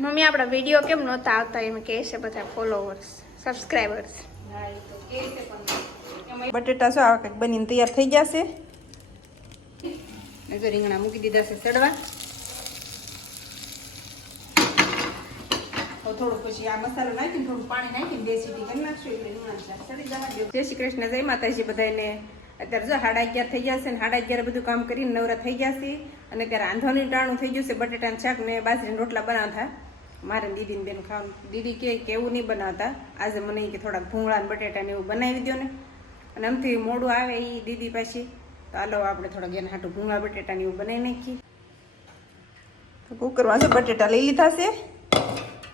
Mummy આપણા video કેમ નહોતા આવતા? એમ કહે છે બધા ફોલોવર્સ સબસ્ક્રાઈબર્સ બટેટા શું આવા કંઈક બનીને તૈયાર થઈ જશે છે. જો રીંગણા મૂકી દીધા છે સડવા થોડુંક પછી આ મસાલો નાખીને થોડું પાણી નાખીને બે સીટી કરી નાખશું એટલે રીંગણા સડી જવા જય શ્રી કૃષ્ણ જય માતાજી બધાને અત્યારે જો સાડા અગિયાર થઈ જશે ને સાડા અગિયાર બધું કામ કરીને નવરા થઈ જશે અને અત્યારે આંધોની ટાણું થઈ જશે બટેટાનું શાક. ને બાજરીના રોટલા બનાવતા મારે દીદીને બેન ખાવાનું દીદી કહે કે એવું નહીં બનાવતા. આજે મને કે થોડાક ભૂંગળા બટેટા ને એવું બનાવી દો ને અને આમથી મોડું આવે એ દીદી પાછી. તો હાલો આપણે થોડાક એના હાટું ભૂંગળા, બટેટા ને એવું બનાવી નાખીએ. તો કુકરમાં બટેટા લઈ લીધા છે.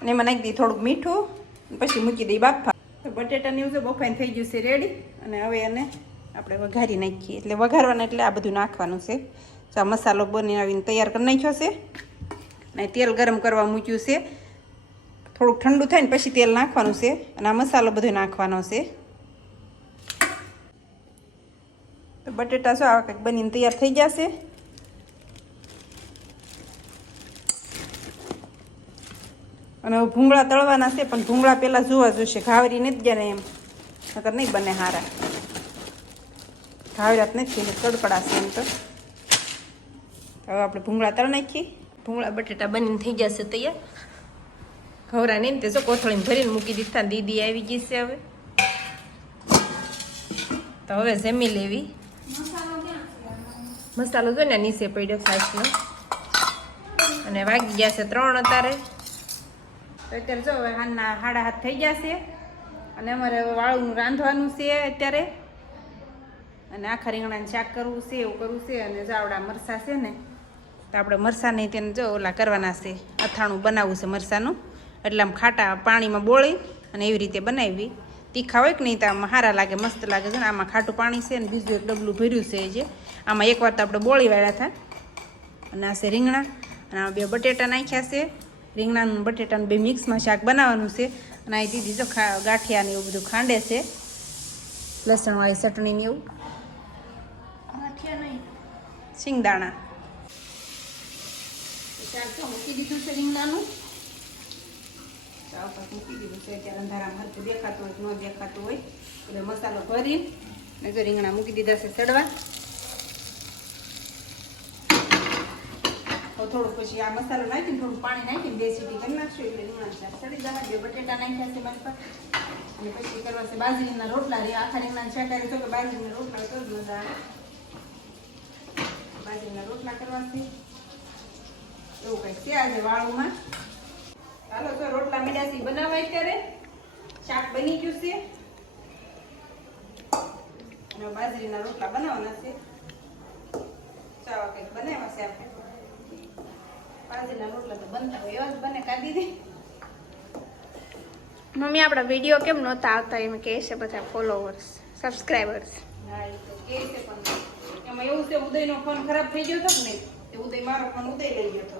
અને એમાં નાખી દઈએ થોડુંક મીઠું. પછી મૂકી દઈએ બાફા. તો બટેટાની એવું છે, બફાઈને થઈ ગયું છે રેડી અને હવે એને આપણે વઘારી નાખીએ. એટલે વઘારવાના એટલે આ બધું નાખવાનું છે. તો આ મસાલો બનાવીને તૈયાર કરી નાખ્યો છે. અને તેલ ગરમ કરવા મૂક્યું છે. થોડુંક ઠંડુ થાય ને પછી તેલ નાખવાનું છે અને આ મસાલો બધો નાખવાનો છે. તો બટેટા શું આવા કંઈક બનીને તૈયાર થઈ જશે. અને ભૂંગળા તળવાના છે, પણ ભૂંગળા પહેલાં જોવા જોશે. ઘાવરી નથી ગયા ને એમ. નકર નહીં બને હારા. ઘાવરાત નથી તડકડાશે એમ તો હવે આપણે ભૂંગળા તળ નાખીએ. ભૂંગળા, બટેટા બનીને થઈ જશે તૈયાર. ઘવરા નહીં તે જો કોથળીને ભરીને મૂકી દીધા. દીદી આવી ગઈ છે હવે. તો હવે જમી લેવી. મસાલો જો ને નીચે પડ્યો ખાસનો અને વાગી ગયા છે ત્રણ અત્યારે. અત્યારે જો હવે હાના હાડા હાથ થઈ ગયા છે અને અમારે વાળું રાંધવાનું છે અત્યારે. અને આખા રીંગણાને શાક કરવું છે, એવું કરવું છે. અને જાવડા મરસા છે ને તો આપણે મરસાને તેને જો ઓલા કરવાના છે અથાણું બનાવવું છે મરસાનું. એટલે આમ ખાટા પાણીમાં બોળી અને એવી રીતે બનાવી. તીખા હોય કે નહીં તો આમાં સારા લાગે મસ્ત લાગે છે ને. આમાં ખાટું પાણી છે ને બીજું એક ડબલું ભર્યું છે જે. આમાં એકવાર તો આપણે બોળી વાળ્યા હતા. અને આ છે રીંગણા. અને આ બે બટેટા નાખ્યા છે. રીંગણાનું બટેટાનું બે મિક્સમાં શાક બનાવવાનું છે. અને અહીં દીદી જો ખા ગાંઠિયા ને એવું બધું ખાંડે છે. લસણવાળી ચટણીને એવું. સિંગદાણા શાક તો મૂકી દીધું છે રીંગણાનું. ચાલ પાક મૂકી દીધું છે. અત્યારે અંધારામાં હરખું દેખાતું હોય ન દેખાતું હોય. એટલે મસાલો ભરી ને જો રીંગણા મૂકી દીધા છે ચડવા. થોડું પછી આ મસાલો નાખીને થોડું પાણી નાખીને બે સીટી કરી નાખશું. એટલે રીંગણા સડી જવા બે બટેટા નાખ્યા છે મારી પાસે. અને પછી કરવા છે બાજરીના રોટલા. રે, આખા રીંગણા શાક તો કે બાજરીના રોટલા તો જ મજા આવે બાજરીના રોટલા કરવા એવું કંઈક છે આજે વાળુમાં. ચાલો તો રોટલા મીડાસી બનાવાય અત્યારે શાક બની ગયું છે. અને બાજરીના રોટલા બનાવવાના છે. ચાલો કંઈક બનાવ્યા છે આપણે. બાજરીના રોટલા તો બનતા હોય એવા જ બને કાઢી દે. મમ્મી આપણા વીડિયો કેમ નહોતા આવતા? એમ કહે છે બધા ફોલોવર્સ સબસ્ક્રાઈબર્સ હા એ તો કે છે પણ એમાં એવું છે ઉદયનો ફોન ખરાબ થઈ ગયો હતો નહીં? તે ઉદય મારો ફોન ઉદય લઈ ગયો હતો.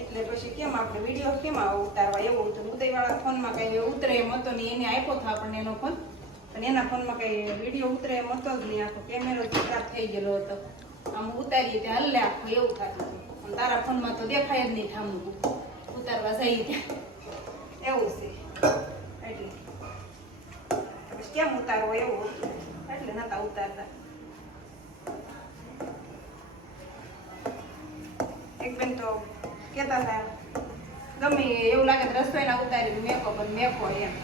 એટલે પછી કેમ આપણે વીડિયો કેમ આવો ઉતારવા? એવું હતું ઉદય વાળા ફોનમાં કઈ ઉતરે એમ હતો નહીં એને આપ્યો હતો આપણને એનો ફોન પણ એના ફોનમાં કઈ વીડિયો ઉતરે એમ હતો જ નહીં. આખો કેમેરો ખરાબ થઈ ગયેલો હતો. આમ ઉતારીએ ત્યાં હલ્લે આખો એવું થતું પણ તારા ફોનમાં તો દેખાય જ નહીં થામું ઉતારવા જઈએ ત્યાં. એવું છે. એટલે. કેમ ઉતારવો? એવું એટલે નતા ઉતારતા. એક બેન તો કહેતા હતા ગમે એવું લાગે તો રસોઈના ઉતારી મેકો પણ મેકો એમ.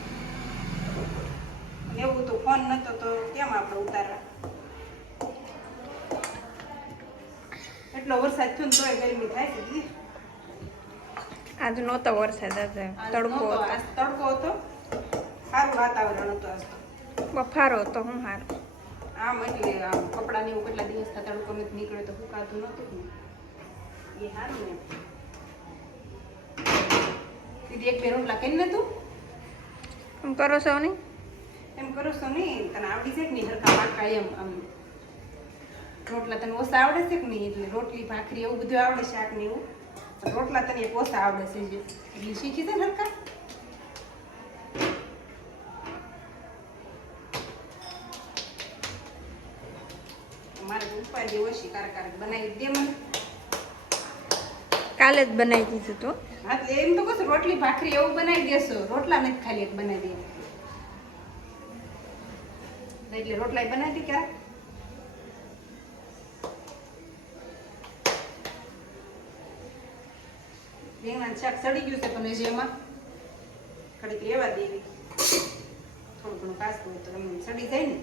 એવું તો ફોન નતો તો કેમ આપણે ઉતારવા? એટલો વરસાદ થયો ને તોય ગરમી થાય છે દીદી. આજ નહોતો વરસાદ આજે તડકો હતો. તડકો હતો. સારું વાતાવરણ હતું આજ બફારો હતો હું હાર. આમ એટલે આમ કપડાં ને એવું કેટલા દિવસ તડકો નથી નીકળે તો સુકાતું નહોતું. એ સારું ને દીદી એક બે રોટલા કરીને તું એમ કરો છો એમ કરો છો તને આવડી છે કે નહીં? હરખા પાકા એમ આમ. રોટલા તને ઓછા આવડે છે કે નહીં? એટલે રોટલી ભાખરી એવું બધું આવડે શાક ને એવું? રોટલા તને એક ઓછા આવડે છે એટલે શીખી છે ને હરખા? મારે ઉપાય જેવો ઓછી કારક કારક બનાવી દે મને. કાલે જ બનાવી દીધું તું. એમ તો કશું રોટલી, ભાખરી એવું બનાવી દેશો. રોટલા નથી ખાલી એક બનાવી દઈએ એટલે રોટલા બનાવી દી ક્યારે રીંગણાનું શાક સડી ગયું છે હજી એમાં. ઘડીક લેવા દેવી. થોડું ઘણું કાચું હોય તો રમીને સડી જાય ને.